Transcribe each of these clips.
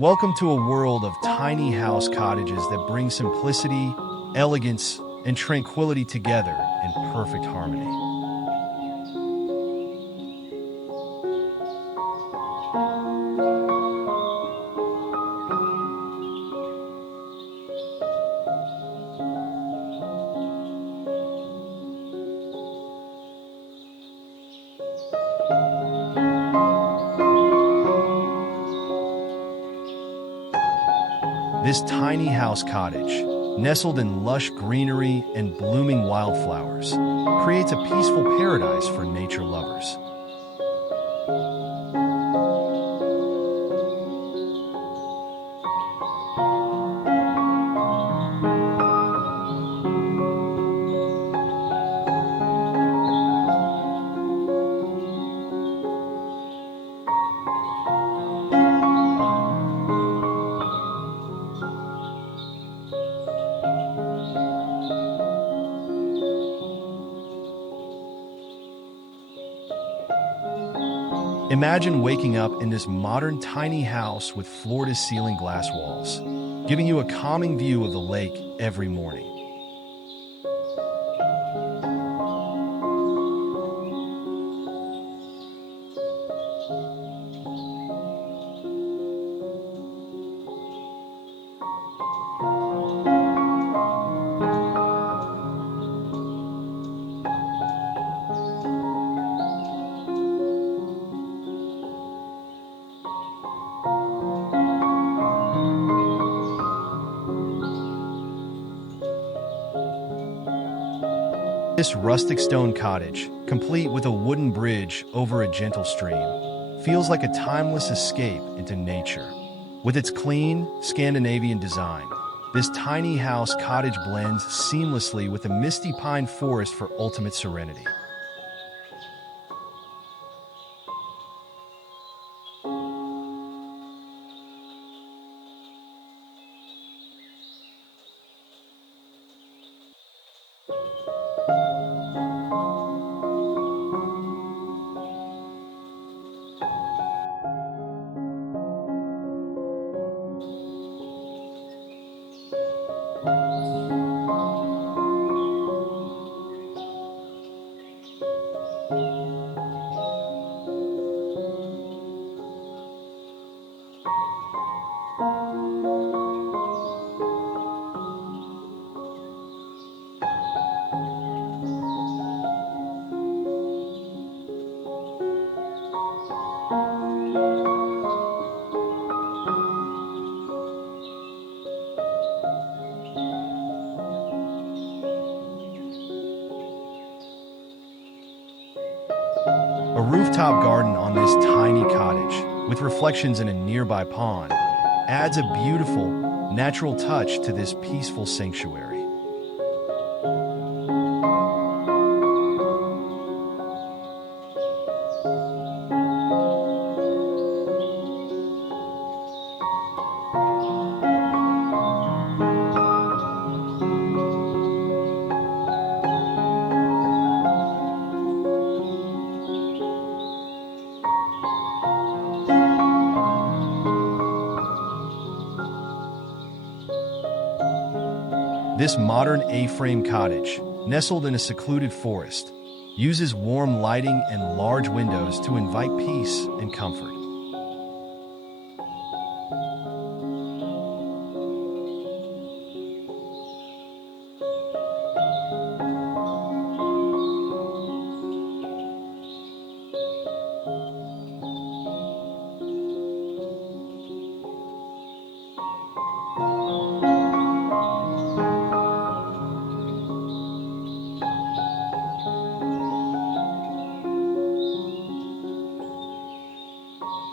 Welcome to a world of tiny house cottages that bring simplicity, elegance, and tranquility together in perfect harmony. This tiny house cottage, nestled in lush greenery and blooming wildflowers, creates a peaceful paradise for nature lovers. Imagine waking up in this modern tiny house with floor-to-ceiling glass walls, giving you a calming view of the lake every morning. This rustic stone cottage, complete with a wooden bridge over a gentle stream, feels like a timeless escape into nature. With its clean, Scandinavian design, this tiny house cottage blends seamlessly with a misty pine forest for ultimate serenity. A rooftop garden on this tiny cottage, with reflections in a nearby pond, adds a beautiful, natural touch to this peaceful sanctuary. This modern A-frame cottage, nestled in a secluded forest, uses warm lighting and large windows to invite peace and comfort.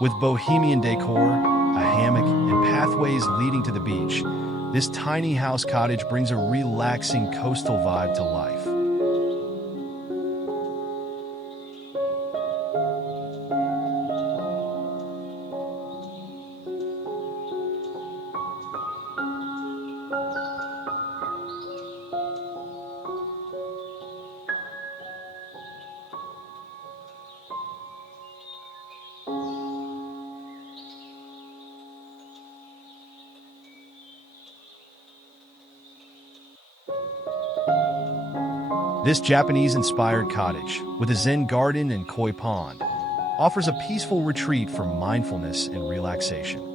With bohemian decor, a hammock, and pathways leading to the beach, this tiny house cottage brings a relaxing coastal vibe to life. This Japanese-inspired cottage, with a zen garden and koi pond, offers a peaceful retreat for mindfulness and relaxation.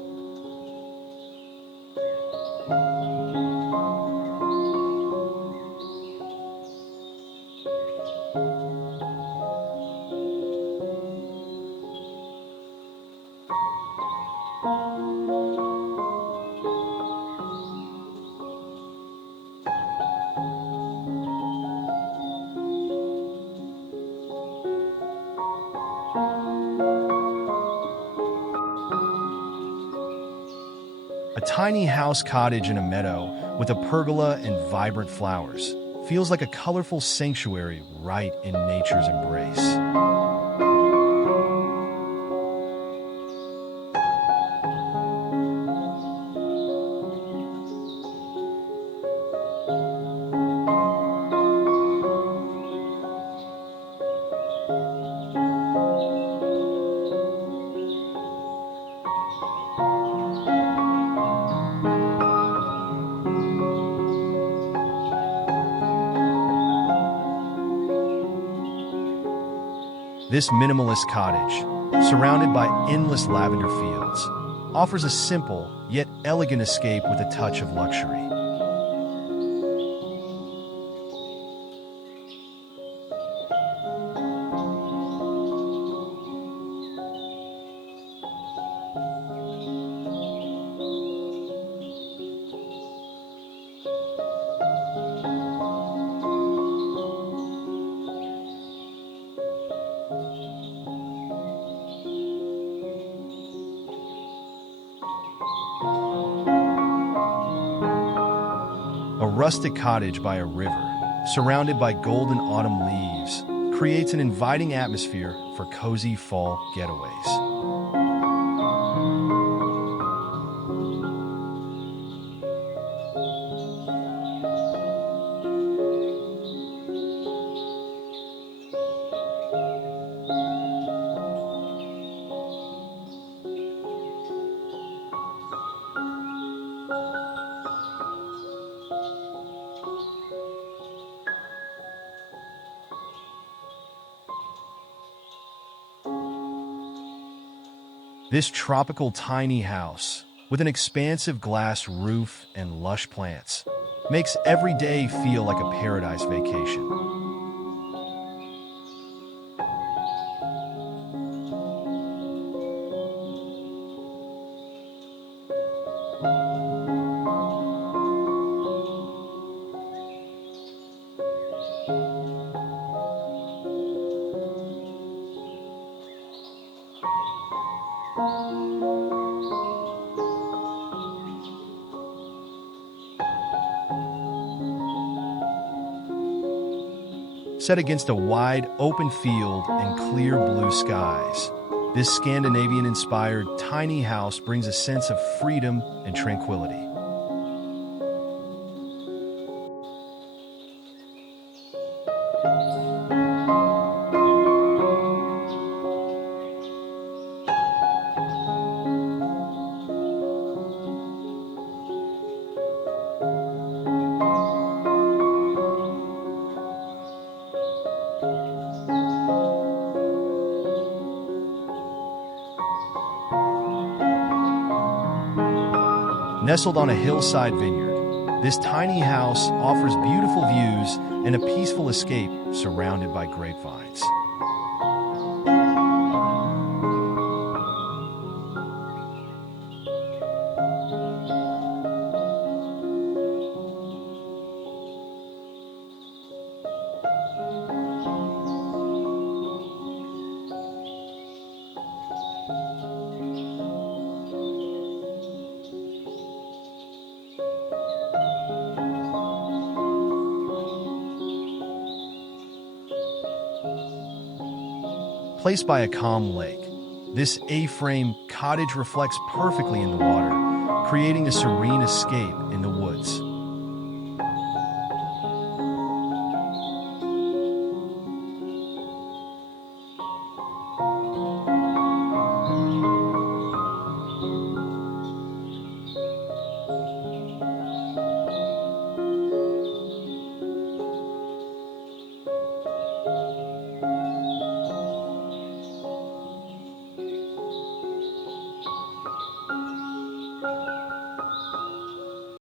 A tiny house cottage in a meadow with a pergola and vibrant flowers feels like a colorful sanctuary right in nature's embrace. This minimalist cottage, surrounded by endless lavender fields, offers a simple yet elegant escape with a touch of luxury. A rustic cottage by a river, surrounded by golden autumn leaves, creates an inviting atmosphere for cozy fall getaways. This tropical tiny house, with an expansive glass roof and lush plants, makes every day feel like a paradise vacation. Set against a wide, open field and clear blue skies, this Scandinavian-inspired tiny house brings a sense of freedom and tranquility. Nestled on a hillside vineyard, this tiny house offers beautiful views and a peaceful escape surrounded by grapevines. Placed by a calm lake, this A-frame cottage reflects perfectly in the water, creating a serene escape